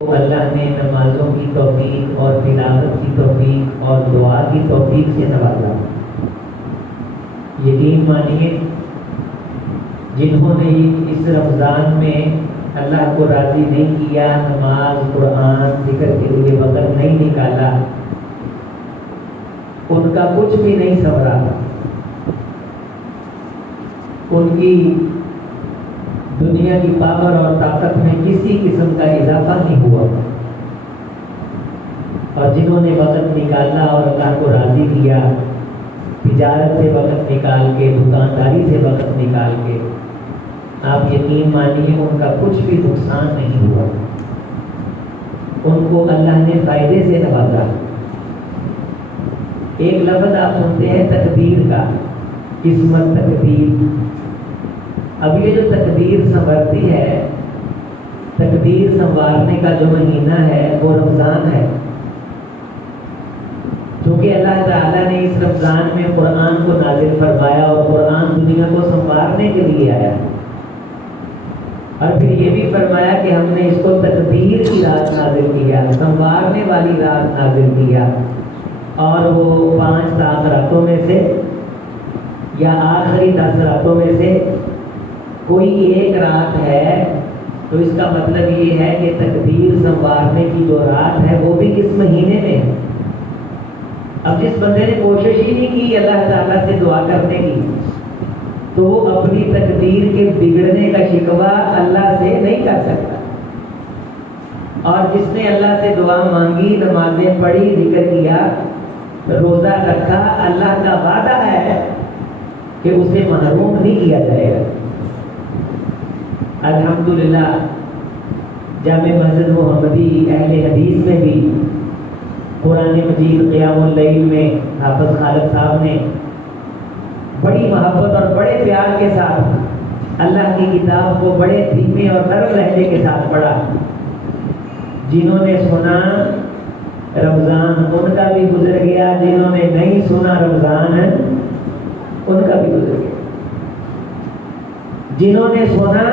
اللہ نے نمازوں کی توفیق اور تلاوت کی توفیق اور دعا کی توفیق سے نوازا۔ یقین مانیے جنہوں نے اس رمضان میں اللہ کو راضی نہیں کیا، نماز قرآن ذکر کے لیے وقت نہیں نکالا، ان کا کچھ بھی نہیں سنورا، ان کی دنیا کی پاور اور طاقت میں کسی قسم کا اضافہ نہیں ہوا۔ اور جنہوں نے وقت نکالا اور اللہ کو راضی کیا، تجارت سے وقت نکال کے، دکانداری سے وقت نکال کے، آپ یقین مانیے ان کا کچھ بھی نقصان نہیں ہوا، ان کو اللہ نے فائدے سے نوازا۔ ایک لفظ آپ سنتے ہیں تقدیر کا، قسمت، تقدیر۔ اب یہ جو تقدیر سنورتی ہے، تقدیر سنوارنے کا جو مہینہ ہے وہ رمضان ہے، کیونکہ اللہ تعالیٰ نے اس رمضان میں قرآن کو نازل فرمایا اور قرآن دنیا کو سنوارنے کے لیے آیا، اور پھر یہ بھی فرمایا کہ ہم نے اس کو تقدیر کی رات نازل کیا، سنوارنے والی رات نازل کیا، اور وہ 5 راتوں میں سے یا آخری 10 راتوں میں سے کوئی ایک رات ہے، تو اس کا مطلب یہ ہے کہ تقدیر سنوارنے کی جو رات ہے وہ بھی کس مہینے میں ہے۔ اب جس بندے نے کوشش ہی نہیں کی اللہ تعالیٰ سے دعا کرنے کی، تو وہ اپنی تقدیر کے بگڑنے کا شکوہ اللہ سے نہیں کر سکتا۔ اور جس نے اللہ سے دعا مانگی، نمازیں پڑھی، ذکر کیا، روزہ رکھا، اللہ کا وعدہ ہے کہ اسے محروم نہیں کیا جائے گا۔ الحمدللہ جامع مسجد محمدی اہل حدیث میں بھی قرآن مجید قیام اللیل میں حافظ خالد صاحب نے بڑی محبت اور بڑے پیار کے ساتھ اللہ کی کتاب کو بڑے دھیمے اور نرم لہجے کے ساتھ پڑھا۔ جنہوں نے سنا رمضان ان کا بھی گزر گیا، جنہوں نے نہیں سنا رمضان ان کا بھی گزر گیا۔ جنہوں نے سنا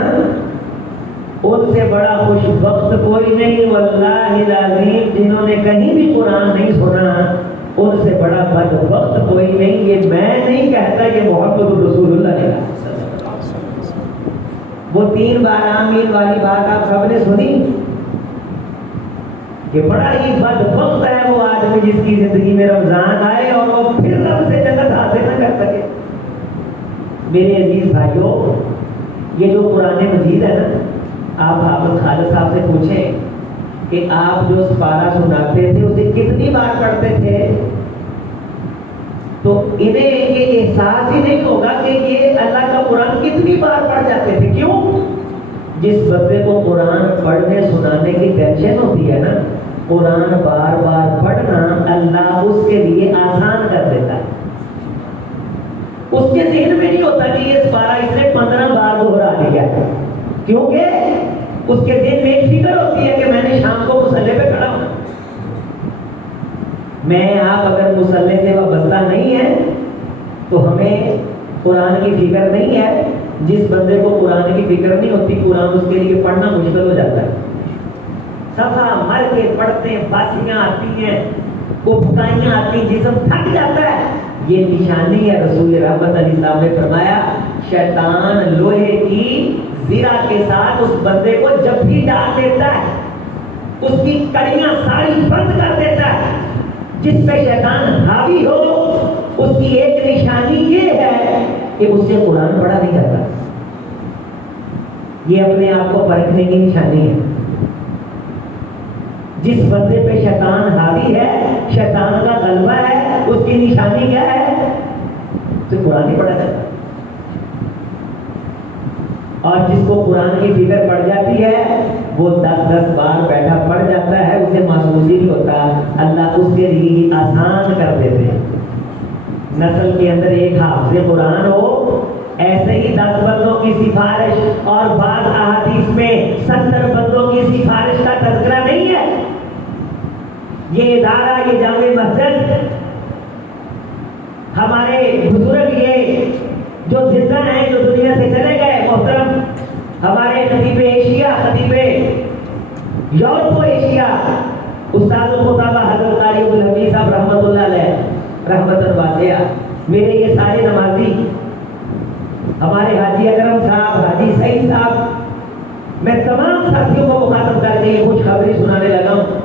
ان سے بڑا خوش وقت کوئی نہیں واللہ العظیم، جنہوں نے کہیں بھی قرآن نہیں سنا ان سے بڑا بد وقت کوئی نہیں۔ یہ میں نہیں کہتا، یہ محمد رسول اللہ نے کہا۔ وہ 3 بار آمین والی بات آپ سب نے سنی کہ بڑا ہی بد وقت ہے وہ آدمی جس کی زندگی میں رمضان آئے اور وہ پھر رب سے جنت حاصل نہ کر سکے۔ میرے عزیز بھائیوں، یہ جو قرآن مجید ہے نا، آپ حافظ خالد صاحب سے پوچھیں کہ آپ جو سپارہ سناتے تھے اسے کتنی بار پڑھتے تھے، تو انہیں یہ احساس ہی نہیں ہوگا کہ یہ اللہ کا قرآن کتنی بار پڑھ جاتے تھے۔ کیوں؟ جس بندے کو قرآن پڑھنے سنانے کی ٹینشن ہوتی ہے نا، قرآن بار بار پڑھنا اللہ اس کے لیے آسان کر دیتا ہے۔ اس کے ذہن میں نہیں ہوتا کہ یہ سپارہ اس نے 15 بار دہرا دیا، کیونکہ اس کے ذہن میں ایک فکر ہوتی ہے کہ میں نے شام کو مصلی پہ کھڑا ہونا۔ میں آپ اگر مصلی سے وابستہ نہیں ہیں تو ہمیں قرآن کی فکر نہیں ہے۔ جس بندے کو قرآن کی فکر نہیں ہوتی، قرآن اس کے لیے پڑھنا مشکل ہو جاتا ہے۔ صفحہ مر کے پڑھتے ہیں، باسیاں آتی ہیں، اپکائیاں آتی ہیں، جسم تھک جاتا ہے۔ یہ نشانی ہے۔ رسول رحمت علیہ السلام نے فرمایا شیطان لوہے کی زرہ کے ساتھ اس بندے کو جب بھی ڈال دیتا ہے، اس کی کڑیاں ساری بند کر دیتا ہے۔ جس پہ شیطان حاوی ہو اس کی ایک نشانی یہ ہے کہ اس سے قرآن پڑھا نہیں جاتا۔ یہ اپنے آپ کو پرکھنے کی نشانی ہے۔ جس بندے پہ شیطان حاوی ہے، شیطان کا غلبہ ہے، اس کی نشانی کیا ہے؟ اسے قرآن نہیں پڑھا جاتا۔ اور جس کو قرآن کی فکر پڑ جاتی ہے وہ 10 بار بیٹھا پڑ جاتا ہے، اسے محسوس ہی نہیں ہوتا، اللہ اس کے لیے آسان کر دیتے ہیں۔ نسل کے اندر ایک حافظ قرآن ہو، ایسے ہی 10 بندوں کی سفارش، اور بعض احادیث میں 70 بندوں کی سفارش کا تذکرہ نہیں ہے۔ یہ ادارہ، یہ جامع مسجد، ہمارے بزرگ یہ جو زندہ ہیں، جو دنیا سے چلے گئے، محترم ہمارے خطیب ایشیا، خطیب یورپ و ایشیا استاد الخطابہ حضرت قاری عبدالحمید صاحب رحمۃ اللہ علیہ رحمتاً واسعہ، میرے یہ سارے نمازی، ہمارے حاجی اکرم صاحب، حاجی سعید صاحب، میں تمام ساتھیوں کو مخاطب کر کے یہ خوشخبری سنانے لگا ہوں۔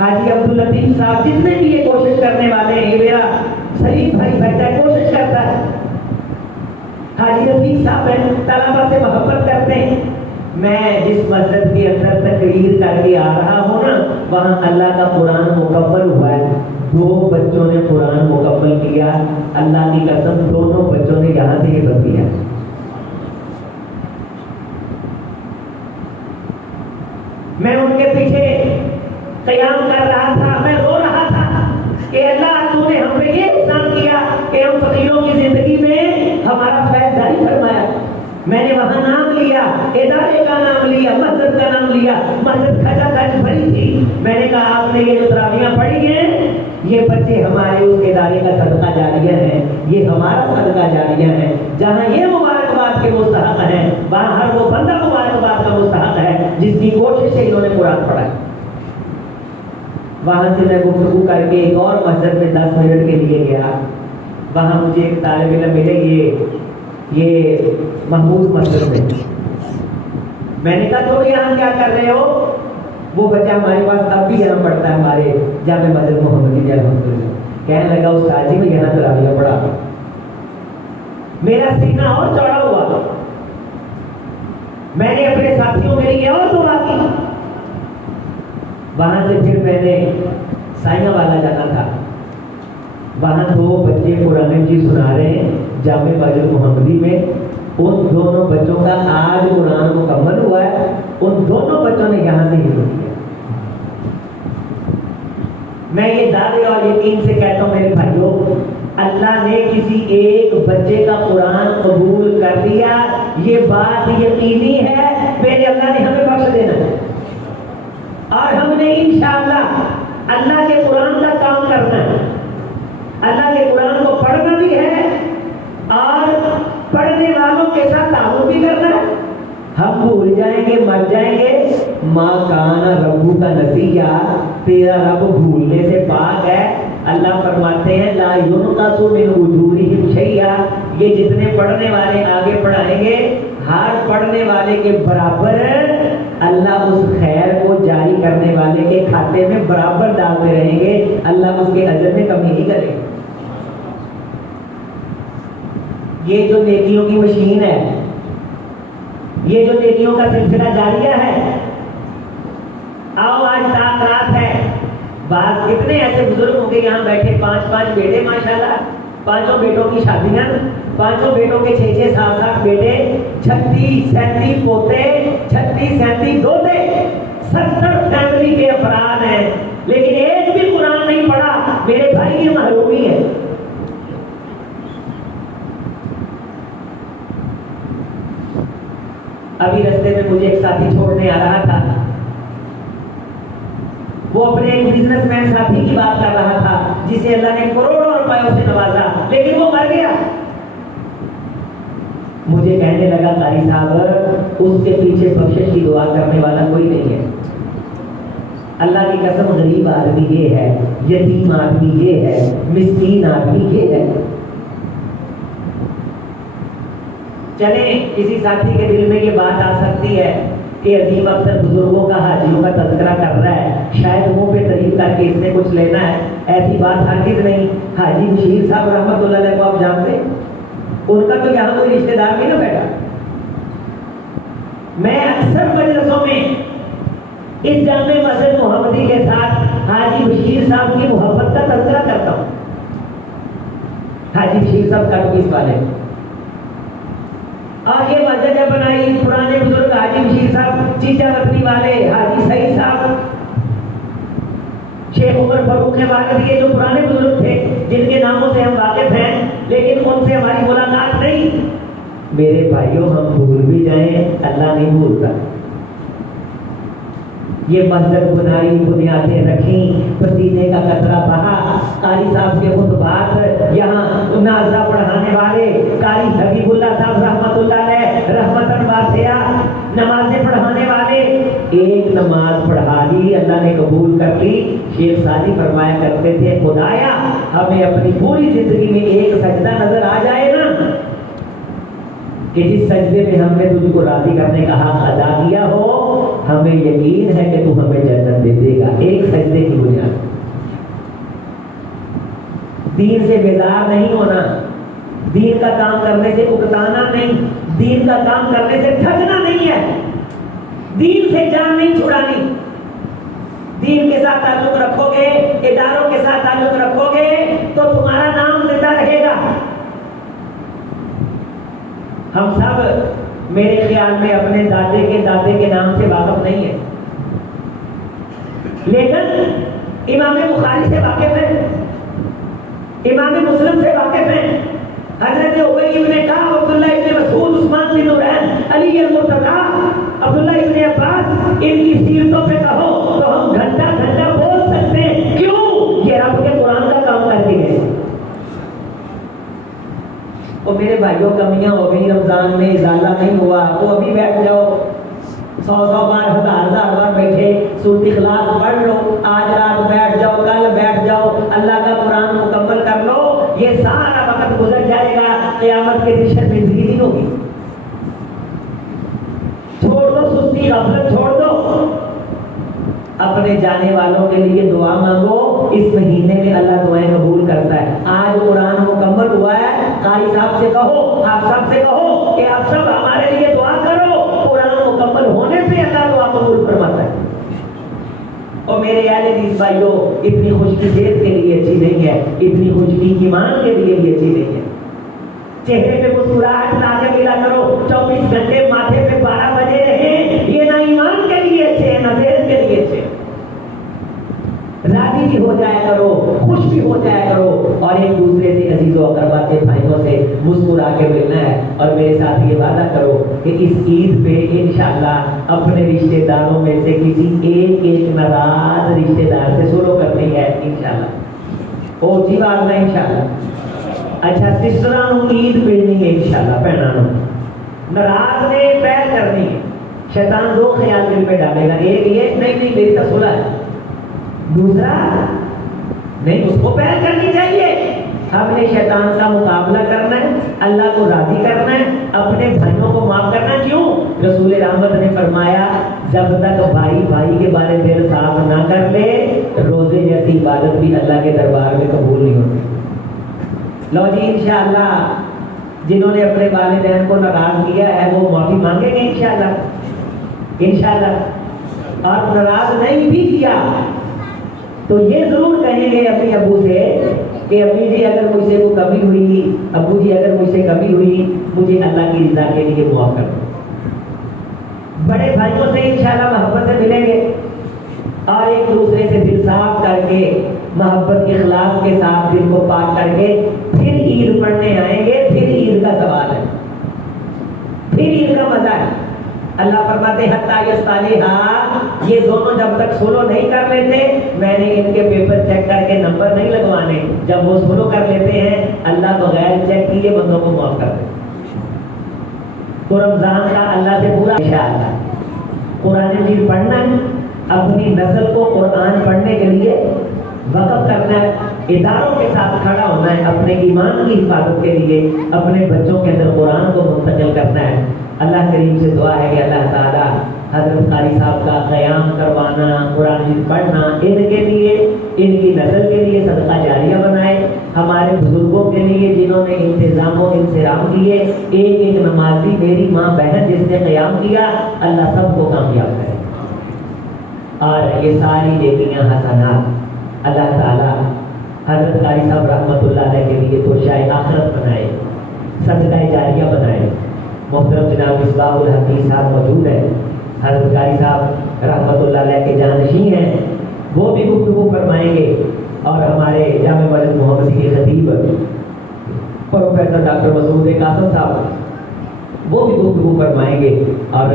حاجی عبداللطیف صاحب، جتنے بھی یہ کوشش کرنے والے ہیں، یہ میرا سلیم بھائی بیٹا کوشش کرتا ہے، حاجی رفیق صاحب ہیں، طلبہ سے محبت کرتے ہیں۔ میں جس مسجد کے اندر تقریر کر کے آ رہا ہوں نا، وہاں اللہ کا قرآن مکمل ہوا ہے، 2 بچوں نے قرآن مکمل کیا، اللہ کی قسم دونوں بچوں نے یہاں سے حفظ کیا۔ میں ان کے پیچھے قیام کر رہا تھا، میں رو رہا تھا کہ اللہ تو نے ہم پہ یہ احسان کیا کہ ہم فقیروں کی زندگی میں ہمارا فیض جاری فرمایا۔ میں نے وہاں نام لیا، ادارے کا نام لیا، مسجد کا نام لیا، مسجد کھچا کھچ بھری تھی۔ میں نے کہا آپ نے یہ جو تراویحاں پڑھی ہیں، یہ بچے ہمارے اس ادارے کا صدقہ جاریہ ہے، یہ ہمارا صدقہ جاریہ ہے۔ جہاں یہ مبارکباد کے مستحق ہیں، وہاں ہر وہ بندہ مبارکباد کا مستحق ہے جس کی کوشش سے انہوں نے قرآن پڑھا ہے۔ وہاں سے میں گفتگو کر کے ایک اور مسجد میں 10 منٹ کے لیے گیا، وہاں مجھے ایک طالب علم ملے، یہ محمود مسجد میں۔ میں نے کہا تو یہاں کیا کر رہے ہو؟ وہ بچہ ہمارے پاس اب بھی یہاں پڑھتا ہے، ہمارے جامع مسجد محمدی الحمدللہ۔ کہنے لگا استاد جی میں یہاں تراویح پڑھا۔ میرا سینہ اور چوڑا ہوا، میں نے اپنے ساتھیوں کے لیے اور دعا کی۔ وہاں سے پھر میں نے سائیاں والا جانا تھا، وہاں 2 بچے قرآن مجید سنا رہے ہیں جامع مسجد محمدی میں۔ ان دونوں بچوں کا آج قرآن مکمل ہوا ہے، ان دونوں بچوں نے یہاں سے حفظ کیا۔ میں یہ دعوے اور یقین سے کہتا ہوں میرے بھائیوں، اللہ نے کسی ایک بچے کا قرآن قبول کر دیا، یہ بات یقینی ہے، میرے اللہ نے ہمیں بخش دینا ہے، اور ہم نے انشاءاللہ اللہ کے قرآن کا کام کرنا ہے، اللہ کے قرآن کو پڑھنا بھی ہے اور پڑھنے والوں کے ساتھ تعاون بھی کرنا ہے۔ ہم بھول جائیں گے، مر جائیں گے، ما کان ربو کا نسیہ، تیرا رب بھولنے سے پاک ہے۔ اللہ فرماتے ہیں لا ينقص من اجورهم شیئا، یہ جتنے پڑھنے والے آگے پڑھائیں گے، ہر پڑھنے والے کے برابر اللہ اس خیر کو جاری کرنے والے کے کھاتے میں برابر ڈالتے رہیں گے، اللہ اس کے اجر میں کمی نہیں کرے گا۔ یہ جو نیکیوں کی مشین ہے، یہ جو نیکیوں کا سلسلہ جاریہ ہے، آؤ آج رات ہے، بعض کتنے ایسے بزرگ ہوں گے یہاں بیٹھے، 5 بیٹے ماشاءاللہ، 5 بیٹوں کی شادیاں، 5 بیٹوں کے 6 7 بیٹے، 36 37 پوتے، 36 37 دوتے، 70 فیملی کے افراد ہیں، لیکن ایک بھی قرآن نہیں پڑھا۔ میرے بھائی یہ محرومی ہے۔ ابھی رستے میں مجھے ایک ساتھی چھوڑنے آ رہا تھا، وہ اپنے ایک بزنس مین ساتھی کی بات کر رہا تھا جسے اللہ نے کروڑوں روپیوں سے نوازا، لیکن وہ مر گیا۔ مجھے کہنے لگا قاری صاحب اس کے پیچھے بخشش کی دعا کرنے والا کوئی نہیں ہے، اللہ کی قسم غریب آدمی یہ ہے، یتیم آدمی یہ ہے، مسکین آدمی یہ ہے۔ چلیں کسی ساتھی کے دل میں یہ بات آ سکتی ہے کہ عظیم اکثر بزرگوں کا حاجیوں کا تذکرہ کر رہا ہے، شاید منہ پہ تعریف کر کے اس نے کچھ لینا ہے۔ ایسی بات ہرگز نہیں۔ حاجی بشیر صاحب رحمۃ اللہ علیہ کو آپ جانتے ہیں، ان کا تو یہاں کوئی رشتہ دار نہیں نا بیٹھا۔ میں اکثر مجلسوں میں اس جامع مسجد محمدی کے ساتھ حاجی بشیر صاحب کی محبت کا تذکرہ کرتا ہوں۔ حاجی بشیر صاحب کٹویس والے، اور یہ مسجد بنائی پرانے بزرگ حاجی بشیر صاحب چیچا وطنی والے، حاجی سعید صاحب، شیخ عمر فاروق والد، یہ جو پرانے بزرگ تھے جن کے ناموں سے ہم واقف ہیں، لیکن ان سے ہماری ملاقات نہیں۔ میرے بھائیوں ہم بھول بھی جائیں، اللہ نہیں بھولتا۔ یہ مسجد بنائی، بنیادیں رکھیں، پسینے کا قطرہ بہا، قاری صاحب کے خطبات، یہاں نازہ پڑھانے والے قاری حبیب اللہ صاحب رحمۃ اللہ علیہ رحمتاً واسعہ، نماز ایک نماز پڑھا دی اللہ نے قبول کر لی. شیخ سعدی فرمایا کرتے تھے خدایا ہمیں اپنی پوری زندگی میں ایک سجدہ نظر آ جائے نا کہ جس سجدے میں ہم نے تجھ کو راضی کرنے کا حق ادا کیا ہو, ہمیں یقین ہے کہ تو ہمیں جنت دے دے گا. ایک سجدے کی بنیاد. دین سے بیزار نہیں ہونا, دین کا کام کرنے سے اکتانا نہیں, دین کا کام کرنے سے تھکنا نہیں ہے, دین سے جان نہیں چھڑانی. دین کے ساتھ تعلق رکھو گے, اداروں کے ساتھ تعلق رکھو گے تو تمہارا نام زندہ رہے گا. ہم سب میرے خیال میں اپنے دادے کے نام سے واقف نہیں ہیں, لیکن امام بخاری سے واقف ہیں, امام مسلم سے واقف ہیں. حضرت ابی ابن کعب, عبداللہ ابن مسعود, عثمان بن نورین, علی المرتضیٰ, عبداللہ ابن عباس, ان کی سیرتوں پہ کہو تو ہم گھنٹہ گھنٹہ بول سکتے ہیں. کیوں؟ یہ رب کے قرآن کا کام کر کے گئے. وہ میرے بھائیوں کمیاں ہو گئی رمضان میں, ازالہ نہیں ہوا تو ابھی بیٹھ جاؤ 100 بار, 1000 بار بیٹھے سورۃ اخلاص پڑھ لو, آج رات بیٹھ جاؤ, کل بیٹھ جاؤ, اللہ کا قرآن مکمل کر لو. یہ سارا وقت گزر جائے گا, قیامت کے دن شرمندگی نہیں ہوگی. چھوڑ دو سستی, غفلت چھوڑ دو. اپنے جانے والوں کے لیے دعا مانگو. اس مہینے میں اللہ دعائیں قبول کرتا ہے. آج قرآن مکمل ہوا ہے, قاری صاحب سے کہو, آپ سب سے کہو کہ آپ سب ہمارے لیے دعا کرو. قرآن مکمل ہونے پہ اللہ دعا قبول فرماتا ہے. اور میرے اہل حدیث بھائیوں, اتنی خشکی صحت کے لیے اچھی نہیں ہے, اتنی خشکی ایمان کے لیے بھی اچھی نہیں ہے. چہرے پہ مسکراہٹ لا کے ملا کرو, 24 گھنٹے ماتھے پہ 12 بجے رہیں, یہ نہ ایمان کے لیے اچھے ہیں نہ صحت کے لیے اچھے. راضی بھی ہو جایا کرو, خوش بھی ہو جایا کرو, اور ایک دوسرے سے عزیزوں اقربا سے بھائیوں سے مسکرا کے ملنا ہے. اور میرے ساتھ یہ وعدہ کرو کہ اس عید پہ انشاءاللہ اپنے رشتہ داروں میں سے کسی ایک ناراض رشتہ دار سے سلو کرنی ہے انشاءاللہ. اونچی بات نہ انشاءاللہ. اچھا سسٹرانوں عید پڑھنی ہے انشاءاللہ, بہنانوں ناراض نے پیر کرنی ہے. شیطان 2 خیال دل میں ڈالے گا, ایک یہ نہیں میری تو صلح ہے, دوسرا نہیں اس کو پیر کرنی چاہیے. ہم نے شیطان کا مقابلہ کرنا ہے, اللہ کو راضی کرنا ہے, اپنے بھائیوں کو معاف کرنا ہے. کیوں؟ رسول رحمت نے فرمایا جب تک بھائی کے بارے میں دل صاف نہ کر لے, روزے جیسی عبادت بھی اللہ کے دربار میں قبول نہیں ہوتی. لو جی انشاءاللہ جنہوں نے اپنے والدین کو ناراض کیا ہے وہ معافی مانگیں گے انشاءاللہ. اور ناراض نہیں بھی کیا تو یہ ضرور کہیں گے اپنے ابو سے کہ امی جی اگر مجھ سے کوئی کمی ہوئی, ابو جی اگر مجھ سے کمی ہوئی, مجھے اللہ کی رضا کے لیے معاف کر دو. بڑے بھائیوں سے انشاءاللہ محبت سے ملیں گے اور ایک دوسرے سے دل صاف کر کے محبت اخلاص کے ساتھ دل کو پاک کر کے پھر عید پڑھنے آئیں گے. پھر عید کا سوال ہے, پھر عید کا مزہ ہے. اللہ فرماتے حتیٰ یصطلحا, یہ دونوں جب تک سولو نہیں کر لیتے میں نے ان کے پیپر چیک کر کے نمبر نہیں لگوانے. جب وہ سولو کر لیتے ہیں اللہ بغیر چیک کیے بندوں کو معاف کر دیتے. تو رمضان کا اللہ سے پورا انشاءاللہ قرآن مجید پڑھنا ہے, اپنی نسل کو قرآن پڑھنے کے لیے وقف کرنا ہے, اداروں کے ساتھ کھڑا ہونا ہے, اپنے ایمان کی حفاظت کے لیے اپنے بچوں کے اندر قرآن کو منتقل کرنا ہے. اللہ کریم سے دعا ہے کہ اللہ تعالیٰ حضرت قاری صاحب کا قیام کروانا, قرآن مجید پڑھنا ان کے لیے, ان کی نسل کے لیے صدقہ جاریہ بنائے. ہمارے بزرگوں کے لیے جنہوں نے انتظام و انصرام کیے, ایک نمازی میری ماں بہن جس نے قیام کیا, اللہ سب کو کامیاب کرے. اور یہ ساری نیکیاں حسنات اللہ تعالیٰ حضرت قاری صاحب رحمۃ اللہ علیہ کے لیے تو شاید آخرت بنائے, صدقہ جاریہ بنائے. محترم جناب مصباح الحق صاحب موجود ہیں, حضرت قاری صاحب رحمۃ اللہ علیہ کے جانشین ہیں, وہ بھی گفتگو فرمائیں گے. اور ہمارے جامع مسجد محمدی کے خطیب پروفیسر ڈاکٹر مسعود قاسم صاحب وہ بھی گفتگو فرمائیں گے. اور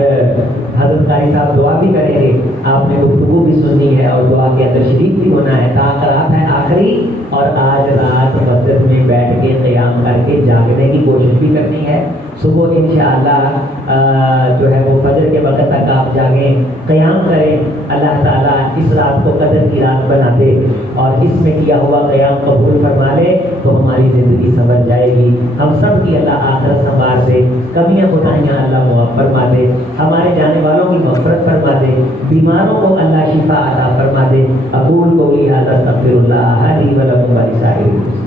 حضرت قاری صاحب دعا بھی کریں گے. آپ نے گفتگو بھی سننی ہے اور دعا کے اندر شریک بھی ہونا ہے. رات ہے آخری, اور آج رات مسجد میں بیٹھ کے قیام کر کے کے جاگنے کی کوشش بھی کرنی ہے. صبح انشاءاللہ جو ہے وہ فجر کے وقت تک آپ جاگیں, قیام کریں. اللہ تعالیٰ اس رات کو قدر کی رات بنا دے اور اس میں کیا ہوا قیام قبول فرما لے تو ہماری زندگی سنور جائے گی. ہم سب کی اللہ آخرت سنوار دے, کمیاں خدائیاں اللہ معاف فرما دے, ہمارے جانے والوں کی مغفرت فرما دے, بیماروں کو اللہ شفا عطا فرما دے. اقول قولی ھذا استغفر اللہ لی ولکم ولسائر